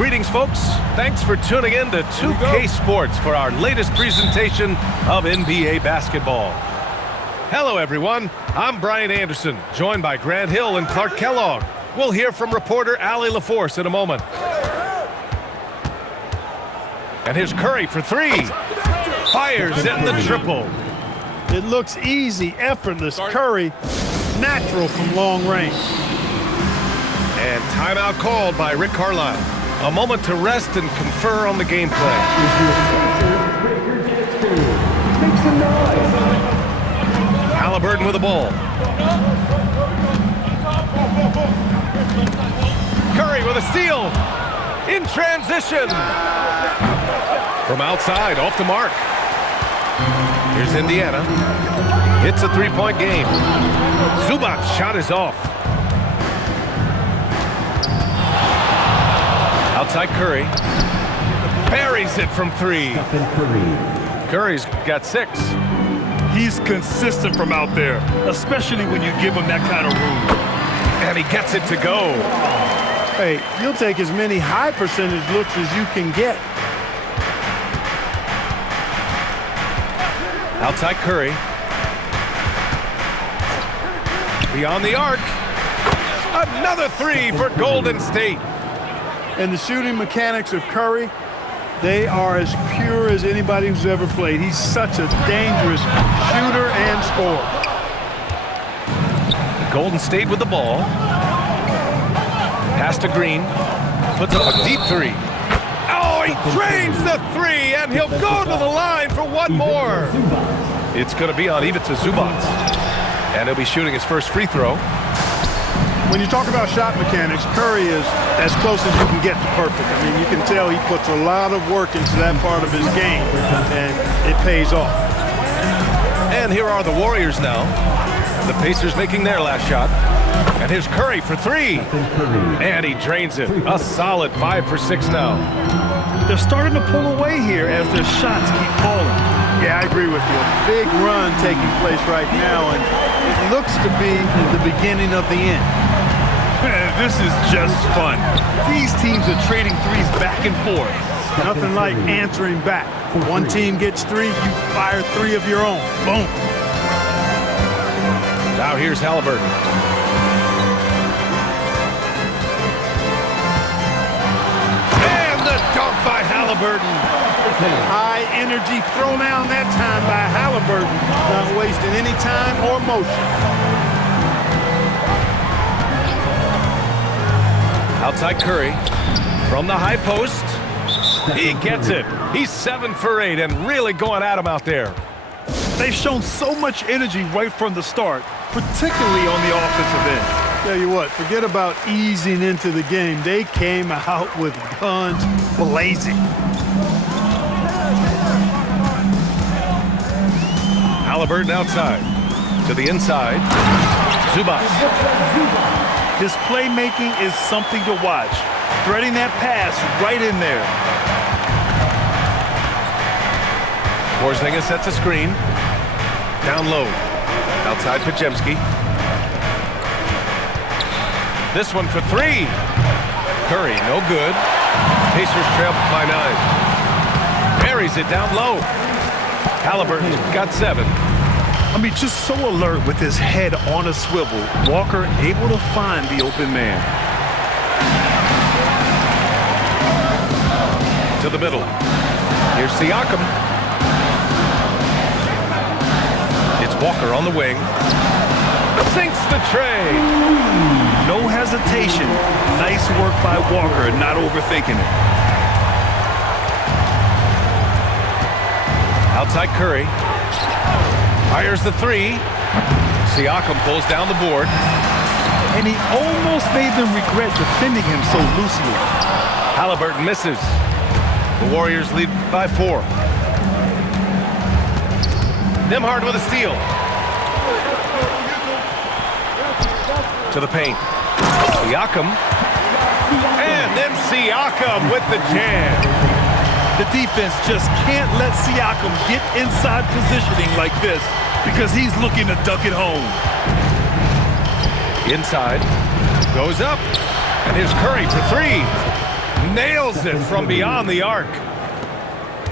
Greetings, folks. Thanks for tuning in to 2K Sports for our latest presentation of NBA basketball. Hello, everyone. I'm Brian Anderson, joined by Grant Hill and Clark Kellogg. We'll hear from reporter Allie LaForce in a moment. And here's Curry for three. Fires in the triple. It looks easy, effortless. Curry, natural from long range. And timeout called by Rick Carlisle. A moment to rest and confer on the game plan. Halliburton with the ball. Curry with a steal. In transition. From outside, off the mark. Here's Indiana. It's a three-point game. Zubac's shot is off. Outside Curry. Buries it from three. Curry's got 6. He's consistent from out there, especially when you give him that kind of room. And he gets it to go. Hey, you'll take as many high percentage looks as you can get. Outside Curry. Beyond the arc. Another 3 for Golden State. And the shooting mechanics of Curry, they are as pure as anybody who's ever played. He's such a dangerous shooter and scorer. Golden State with the ball. Pass to Green. Puts up a deep 3. Oh, he drains the 3, and he'll go to the line for one more. It's going to be on Ivica Zubac. And he'll be shooting his first free throw. When you talk about shot mechanics, Curry is as close as you can get to perfect. I mean, you can tell he puts a lot of work into that part of his game, and it pays off. And here are the Warriors now. The Pacers making their last shot. And here's Curry for 3. And he drains it. A solid 5 for 6 now. They're starting to pull away here as their shots keep falling. Yeah, I agree with you. A big run taking place right now, and it looks to be the beginning of the end. This is just fun. These teams are trading threes back and forth. Nothing like answering back. One team gets 3, you fire 3 of your own. Boom. Now here's Halliburton. And the dunk by Halliburton. High energy throwdown that time by Halliburton. Not wasting any time or motion. Outside Curry. From the high post. He gets it. He's 7 for 8 and really going at him out there. They've shown so much energy right from the start, particularly on the offensive end. Tell you what, forget about easing into the game. They came out with guns blazing. Halliburton outside. To the inside. Zubac. His playmaking is something to watch. Threading that pass right in there. Porzingis sets a screen. Down low. Outside Podziemski. This one for 3. Curry, no good. Pacers trail by 9. Buries it down low. Halliburton got 7. I mean, just so alert with his head on a swivel. Walker able to find the open man. To the middle. Here's Siakam. It's Walker on the wing. Sinks the tray. No hesitation. Nice work by Walker, not overthinking it. Outside Curry. Fires the 3. Siakam pulls down the board. And he almost made them regret defending him so loosely. Halliburton misses. The Warriors lead by 4. Nembhard with a steal. To the paint. Siakam. And then Siakam with the jam. The defense just can't let Siakam get inside positioning like this because he's looking to dunk it home. Inside. Goes up. And here's Curry for 3. nails it from beyond the arc.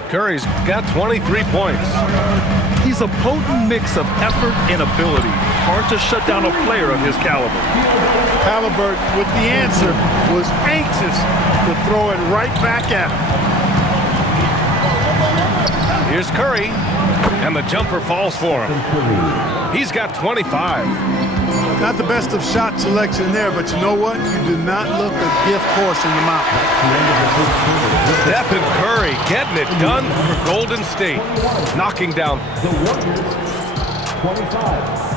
Curry's got 23 points. He's a potent mix of effort and ability. Hard to shut down a player of his caliber. Halliburton, with the answer, was anxious to throw it right back at him. Here's Curry, and the jumper falls for him. He's got 25. Not the best of shot selection there, but you know what? You do not look a gift horse in the mouth. Stephen Curry getting it done for Golden State, knocking down The Warriors, 25.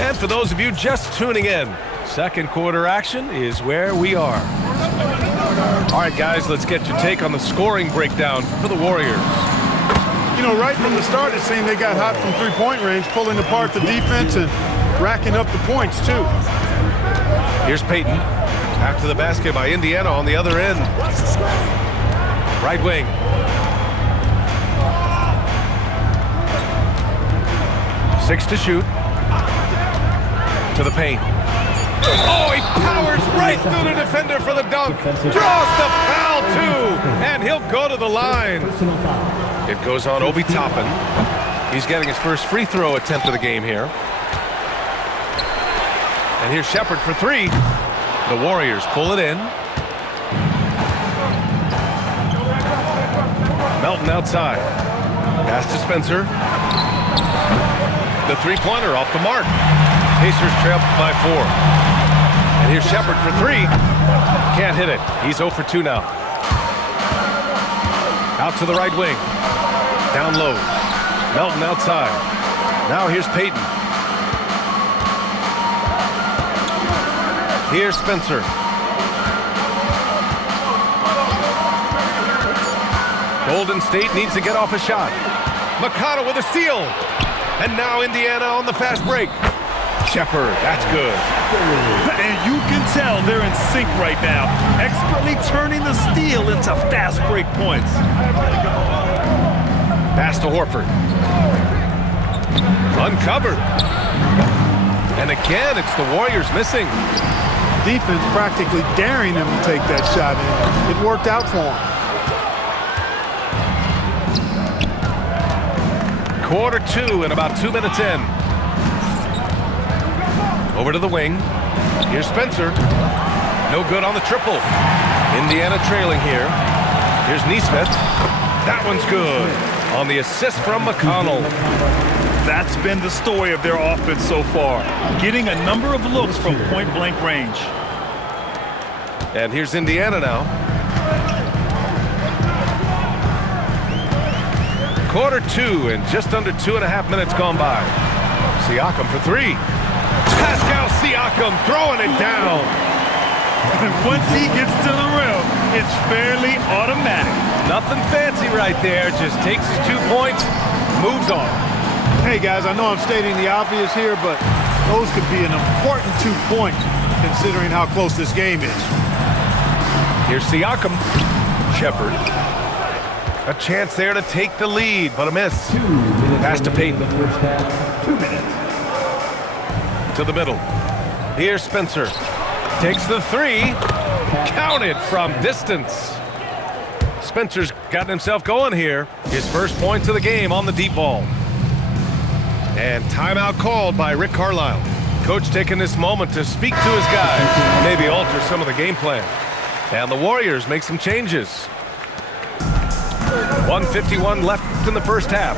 And for those of you just tuning in, second quarter action is where we are. All right, guys, let's get your take on the scoring breakdown for the Warriors. You know, right from the start, it seemed they got hot from three-point range, pulling apart the defense and racking up the points, too. Here's Payton. After the basket by Indiana on the other end. Right wing. Six to shoot. To the paint. Oh, he powers right through the defender for the dunk. Draws the foul, too. And he'll go to the line. Personal foul. It goes on Obi Toppin. He's getting his first free throw attempt of the game here. And here's Shepherd for three. The Warriors pull it in. Melton outside. Pass to Spencer. The three-pointer off the mark. Pacers trail by 4. And here's Shepherd for three. Can't hit it. He's 0 for 2 now. Out to the right wing. Down low. Melton outside. Now here's Payton. Here's Spencer. Golden State needs to get off a shot. McConnell with a steal. And now Indiana on the fast break. Shepherd, that's good. And you can tell they're in sync right now, expertly turning the steal into fast break points. Pass to Horford. Uncovered. And again, it's the Warriors missing. Defense practically daring them to take that shot, and it worked out for them. Quarter 2 and about 2 minutes in. Over to the wing. Here's Spencer. No good on the triple. Indiana trailing here. Here's Nesmith. That one's good. On the assist from McConnell. That's been the story of their offense so far, getting a number of looks from point-blank range. And here's Indiana now. Quarter 2 and just under 2.5 minutes gone by. Siakam for three. Pascal Siakam throwing it down. And once he gets to the rim, it's fairly automatic. Nothing fancy right there. Just takes his 2 points, moves on. Hey, guys, I know I'm stating the obvious here, but those could be an important 2 points considering how close this game is. Here's Siakam. Shepherd. A chance there to take the lead, but a miss. 2 minutes. Pass to Payton. The first half. 2 minutes. To the middle. Here's Spencer. Takes the three. Counted from distance. Spencer's gotten himself going here. His first points of the game on the deep ball. And timeout called by Rick Carlisle. Coach taking this moment to speak to his guys, maybe alter some of the game plan. And the Warriors make some changes. 1:51 left in the first half.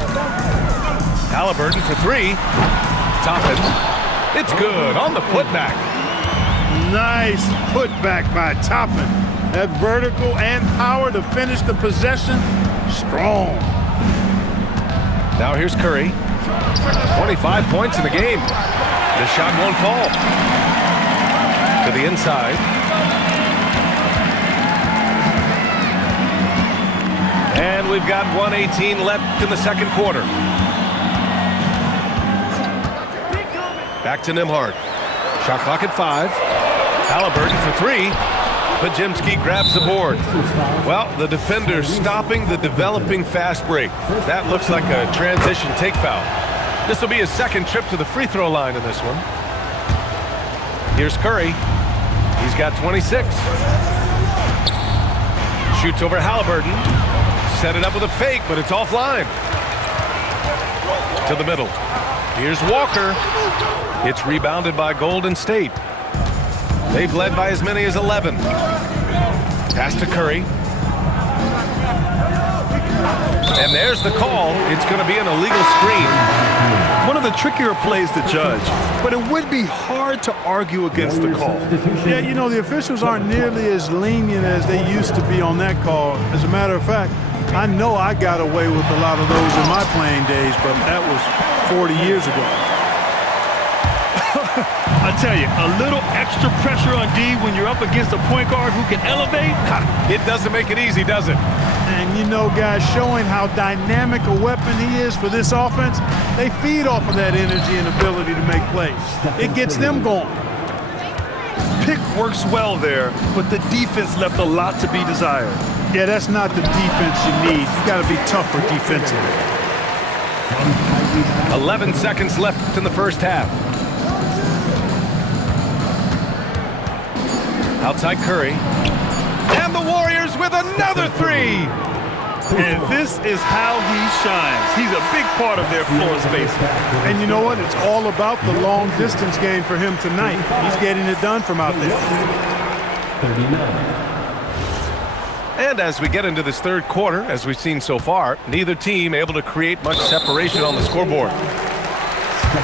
Halliburton for three. Toppin. It's good on the putback. Nice putback by Toppin. That vertical and power to finish the possession, strong. Now here's Curry. 25 points in the game. The shot won't fall. To the inside. And we've got 1:18 left in the second quarter. Back to Nembhard. Shot clock at 5. Halliburton for three. Podziemski grabs the board. Well, the defender stopping the developing fast break. That looks like a transition take foul. This will be his second trip to the free throw line in this one. Here's Curry. He's got 26. Shoots over Halliburton. Set it up with a fake, but it's offline. To the middle. Here's Walker. It's rebounded by Golden State. They've led by as many as 11. Pass to Curry. And there's the call. It's going to be an illegal screen. One of the trickier plays to judge, but it would be hard to argue against the call. Yeah, you know, the officials aren't nearly as lenient as they used to be on that call. As a matter of fact, I know I got away with a lot of those in my playing days, but that was 40 years ago. I tell you, a little extra pressure on D when you're up against a point guard who can elevate. It doesn't make it easy, does it? And you know, guys, showing how dynamic a weapon he is for this offense, they feed off of that energy and ability to make plays. It gets them going. Pick works well there, but the defense left a lot to be desired. Yeah, that's not the defense you need. You got to be tougher defensively. 11 seconds left in the first half. Outside Curry. And the Warriors with another three. And this is how he shines. He's a big part of their floor space. And you know what? It's all about the long distance game for him tonight. He's getting it done from out there. 39. And as we get into this third quarter, as we've seen so far, neither team able to create much separation on the scoreboard.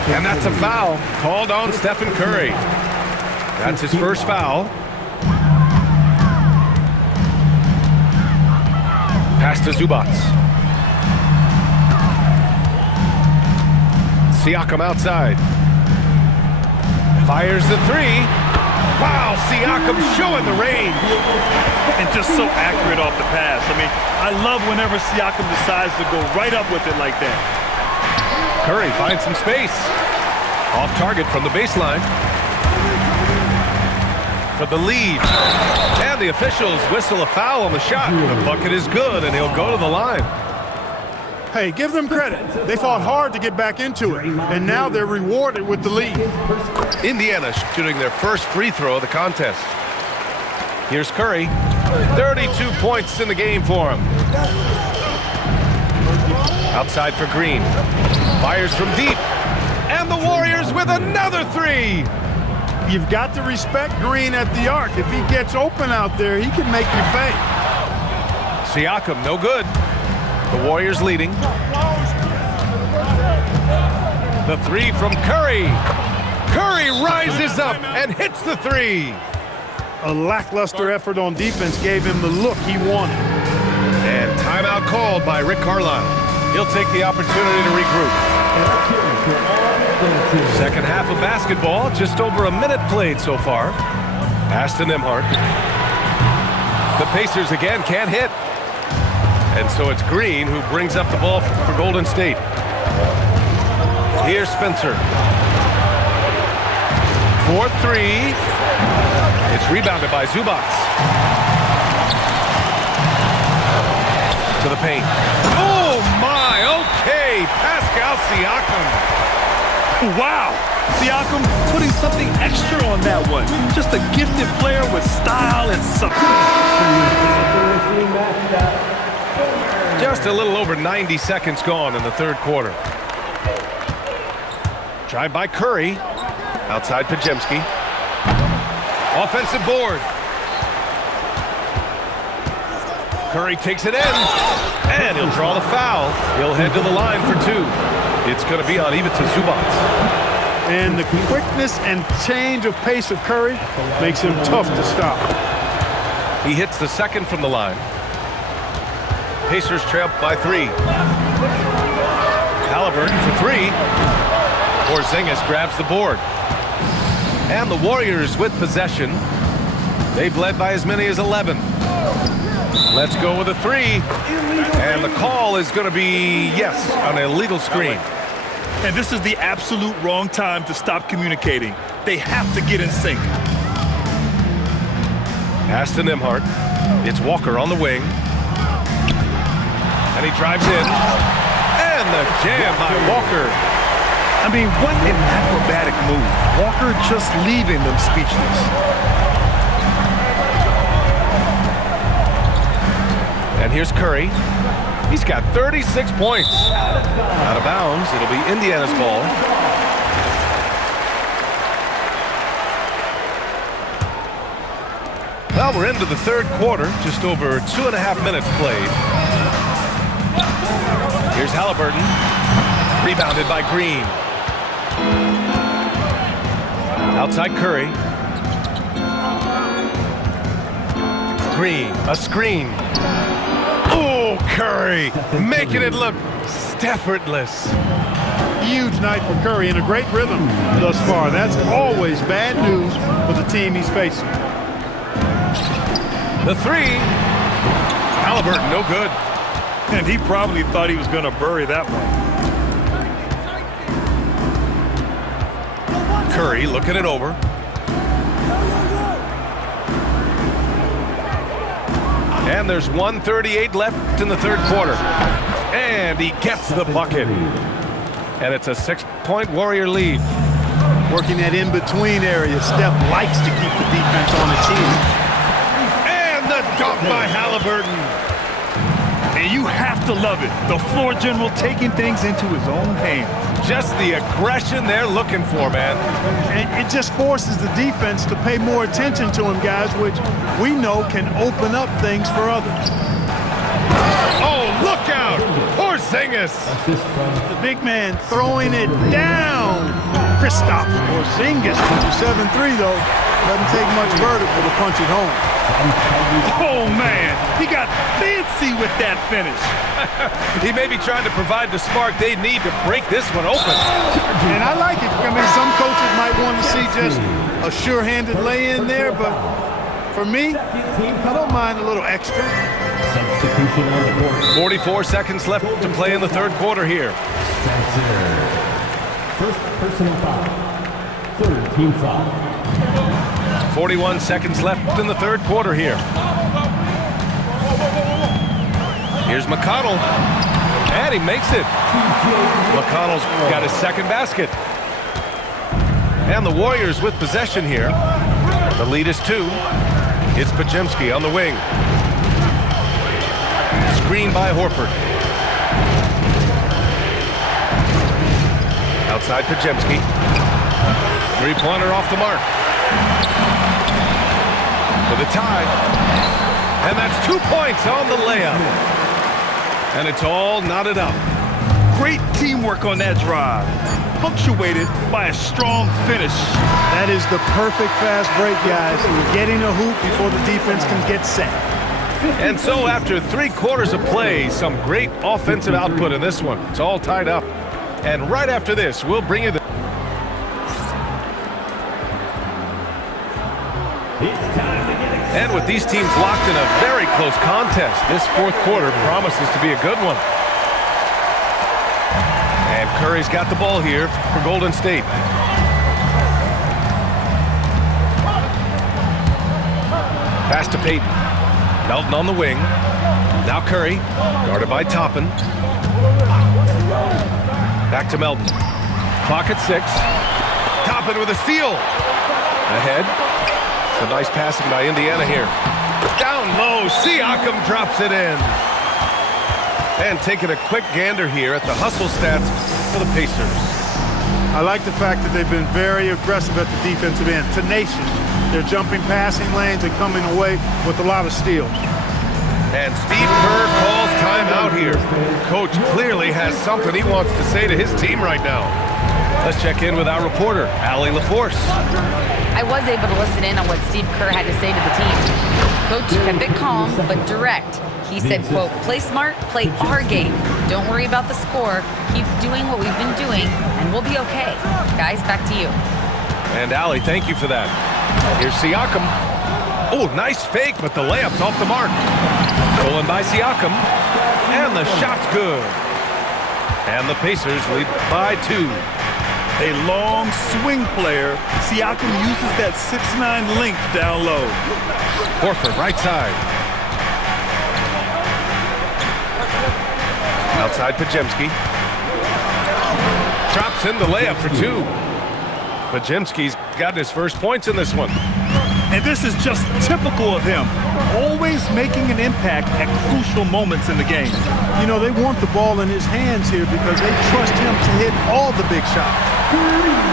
And that's a foul called on Stephen Curry. That's his first foul. Pass to Zubac. Siakam outside. Fires the three. Wow, Siakam showing the range. And just so accurate off the pass. I mean, I love whenever Siakam decides to go right up with it like that. Curry finds some space. Off target from the baseline. For the lead. And the officials whistle a foul on the shot. The bucket is good, and he'll go to the line. Hey, give them credit. They fought hard to get back into it, and now they're rewarded with the lead. Indiana shooting their first free throw of the contest. Here's Curry. 32 points in the game for him. Outside for Green. Fires from deep. And the Warriors with another three. You've got to respect Green at the arc. If he gets open out there, he can make you pay. Siakam, no good. The Warriors leading. The three from Curry. Curry rises up and hits the three. A lackluster effort on defense gave him the look he wanted. And timeout called by Rick Carlisle. He'll take the opportunity to regroup. Second half of basketball, just over a minute played so far. Pass to Nembhard. The Pacers again can't hit. And so it's Green who brings up the ball for Golden State. Here's Spencer. 4-3. It's rebounded by Zubac. To the paint. Oh my, okay. Pascal Siakam. Wow. Siakam putting something extra on that one. Just a gifted player with style and substance. Just a little over 90 seconds gone in the third quarter. Drive by Curry. Outside Podziemski. Offensive board. Curry takes it in. And he'll draw the foul. He'll head to the line for two. It's going to be on Ivica Zubac. And the quickness and change of pace of Curry makes him tough to stop. He hits the second from the line. Pacers trail by three. Halliburton for three. Porzingis grabs the board. And the Warriors with possession. They've led by as many as 11. Let's go with a three. And the call is going to be, yes, an illegal screen. And this is the absolute wrong time to stop communicating. They have to get in sync. Pass to Nembhard. It's Walker on the wing. And he drives in. And the jam by Walker. I mean, what an acrobatic move. Walker just leaving them speechless. here's Curry. He's got 36 points. Out of bounds. It'll be Indiana's ball. Well, we're into the third quarter. Just over 2.5 minutes played. Here's Halliburton. Rebounded by Green. Outside Curry. Green, a screen. Oh, Curry, making it look effortless. Huge night for Curry and a great rhythm thus far. That's always bad news for the team he's facing. The three. Halliburton, no good. And he probably thought he was going to bury that one. Curry looking it over. And there's 1:38 left in the third quarter. And he gets the bucket. And it's a 6-point Warrior lead. Working that in-between area. Steph likes to keep the defense on its heels. And the dunk by Halliburton. And you have to love it. The floor general taking things into his own hands. Just the aggression they're looking for, man. And it just forces the defense to pay more attention to him, guys, which we know can open up things for others. Oh, look out! Porzingis. The big man throwing it down. Kristaps Porzingis with the 7-3, though. Doesn't take much vertical to punch it home. Oh, man. He got fancy with that finish. He may be trying to provide the spark they need to break this one open. And I like it. I mean, some coaches might want to see just a sure-handed lay-in there, but for me, I don't mind a little extra. Substitution on the court. 44 seconds left to play in the third quarter here. First personal foul. Third team foul. 41 seconds left in the third quarter here. Here's McConnell. And he makes it. McConnell's got his second basket. And the Warriors with possession here. The lead is 2. It's Podziemski on the wing. Screen by Horford. Outside Podziemski. Three-pointer off the mark. For the tie. And that's 2 points on the layup. And it's all knotted up. Great teamwork on that drive. Punctuated by a strong finish. That is the perfect fast break, guys. Getting a hoop before the defense can get set. And so after 3 quarters of play, some great offensive output in this one. It's all tied up. And right after this, we'll bring you the... And with these teams locked in a very close contest, this fourth quarter promises to be a good one. And Curry's got the ball here for Golden State. Pass to Payton. Melton on the wing. Now Curry, guarded by Toppin. Back to Melton. Clock at 6. Toppin with a steal. Ahead. Some nice passing by Indiana here. Down low, Siakam drops it in. And taking a quick gander here at the hustle stats for the Pacers. I like the fact that they've been very aggressive at the defensive end, tenacious. They're jumping passing lanes and coming away with a lot of steals. And Steve Kerr calls timeout here. Coach clearly has something he wants to say to his team right now. Let's check in with our reporter, Allie LaForce. I was able to listen in on what Steve Kerr had to say to the team. Coach kept it calm but direct. He said, quote, play smart, play our game. Don't worry about the score. Keep doing what we've been doing, and we'll be okay. Guys, back to you. And Allie, thank you for that. Here's Siakam. Oh, nice fake, but the layup's off the mark. Stolen by Siakam. And the shot's good. And the Pacers lead by 2. A long swing player. Siakam uses that 6'9" length down low. Horford, right side. Outside Podziemski. Drops in the layup for 2. Podziemski's gotten his first points in this one. And this is just typical of him, always making an impact at crucial moments in the game. You know, they want the ball in his hands here because they trust him to hit all the big shots.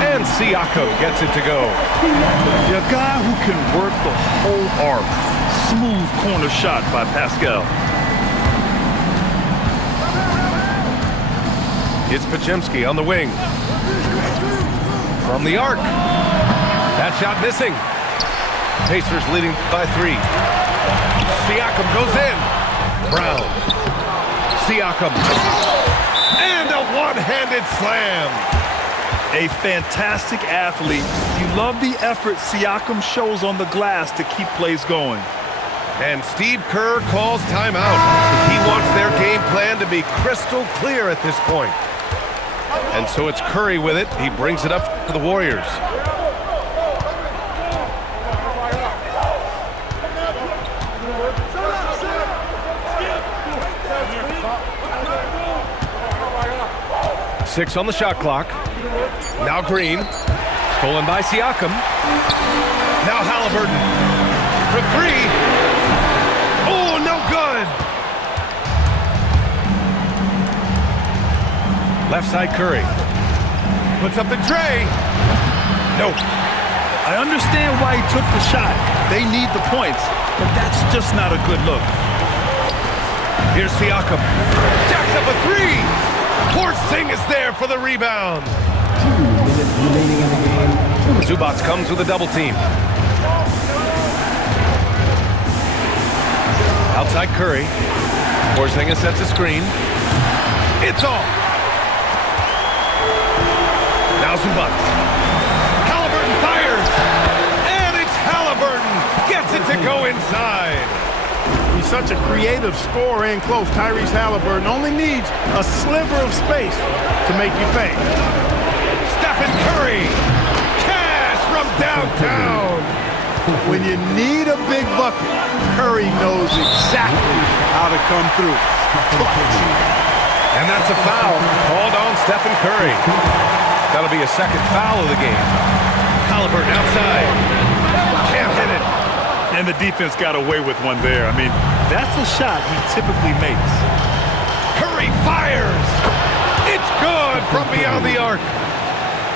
And Siakam gets it to go. A guy who can work the whole arc. Smooth corner shot by Pascal. It's Podziemski on the wing. From the arc. That shot missing. Pacers leading by 3. Siakam goes in. Brown. Siakam. And a one-handed slam. A fantastic athlete. You love the effort Siakam shows on the glass to keep plays going. And Steve Kerr calls timeout. He wants their game plan to be crystal clear at this point. And so it's Curry with it. He brings it up to the Warriors. Six on the shot clock. Now Green. Stolen by Siakam. Now Halliburton. For 3. Oh, no good. Left side Curry. Puts up the tray. Nope. I understand why he took the shot. They need the points, but that's just not a good look. Here's Siakam. Jacks up a 3. Porzingis there for the rebound. 2 minutes remaining in the game. Zubac comes with a double team. Outside Curry. Porzingis sets a screen. It's off. Now Zubac. Halliburton fires. And it's Halliburton. Gets it to go inside. He's such a creative scorer in close. Tyrese Halliburton only needs a sliver of space to make you pay. Stephen Curry. Cash from downtown. When you need a big bucket, Curry knows exactly how to come through. And that's a foul called on Stephen Curry. That'll be a second foul of the game. Halliburton outside. Can't hit it. And the defense got away with one there. I mean, that's a shot he typically makes. Curry fires. It's good from beyond the arc.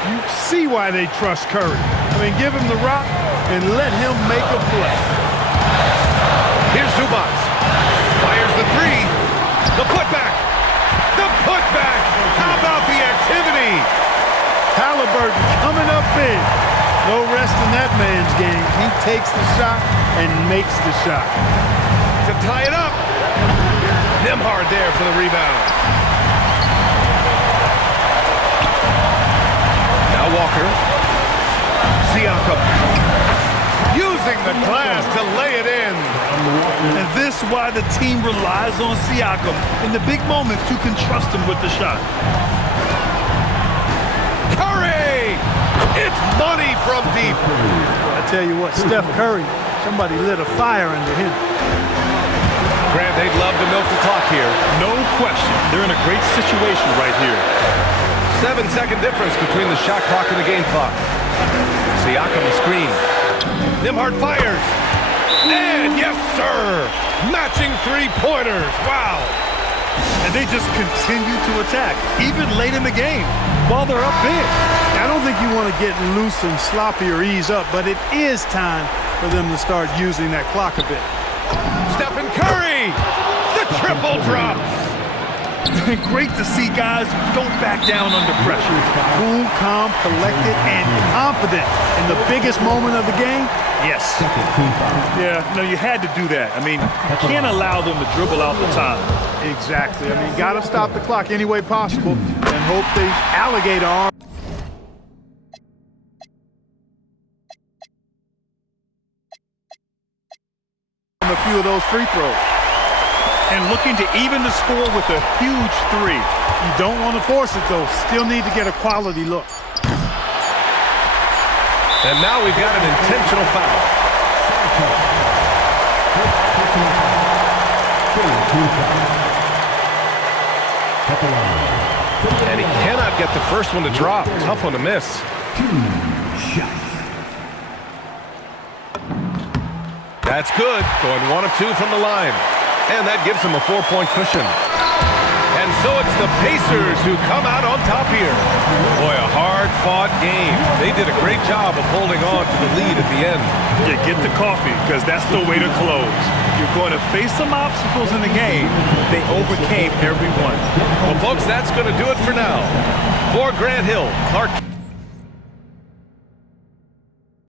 You see why they trust Curry. I mean, give him the rock and let him make a play. Here's Zubac. Fires the 3. The putback. The putback. How about the activity? Halliburton coming up big. No rest in that man's game. He takes the shot and makes the shot. To tie it up. Nembhard there for the rebound. Now Walker. Siakam. Using the glass to lay it in. And this is why the team relies on Siakam. In the big moments, you can trust him with the shot. Curry! It's money from deep. I tell you what, Steph Curry, somebody lit a fire under him. Grant, they'd love to milk the clock here. No question. They're in a great situation right here. 7-second difference between the shot clock and the game clock. Siakam the screen. Nembhard fires. And yes, sir. Matching 3-pointers. Wow. And they just continue to attack, even late in the game, while they're up big. I don't think you want to get loose and sloppy or ease up, but it is time for them to start using that clock a bit. Stephen Curry. The triple drops. Great to see guys who don't back down under pressure. Cool, calm, collected, and confident in the biggest moment of the game. Yes. Yeah, no, you had to do that. I mean, you can't allow them to dribble out the time. Exactly. I mean, got to stop the clock any way possible and hope the alligator arm. A few of those free throws. And looking to even the score with a huge 3. You don't want to force it, though. Still need to get a quality look. And now we've got an intentional foul. And he cannot get the first one to drop. Tough one to miss. 2 shots. That's good. Going 1 of 2 from the line. And that gives them a 4-point cushion. And so it's the Pacers who come out on top here. Boy, a hard-fought game. They did a great job of holding on to the lead at the end. Yeah, get the coffee, because that's the way to close. You're going to face some obstacles in the game. They overcame every one. Well, folks, that's going to do it for now. For Grant Hill, Clark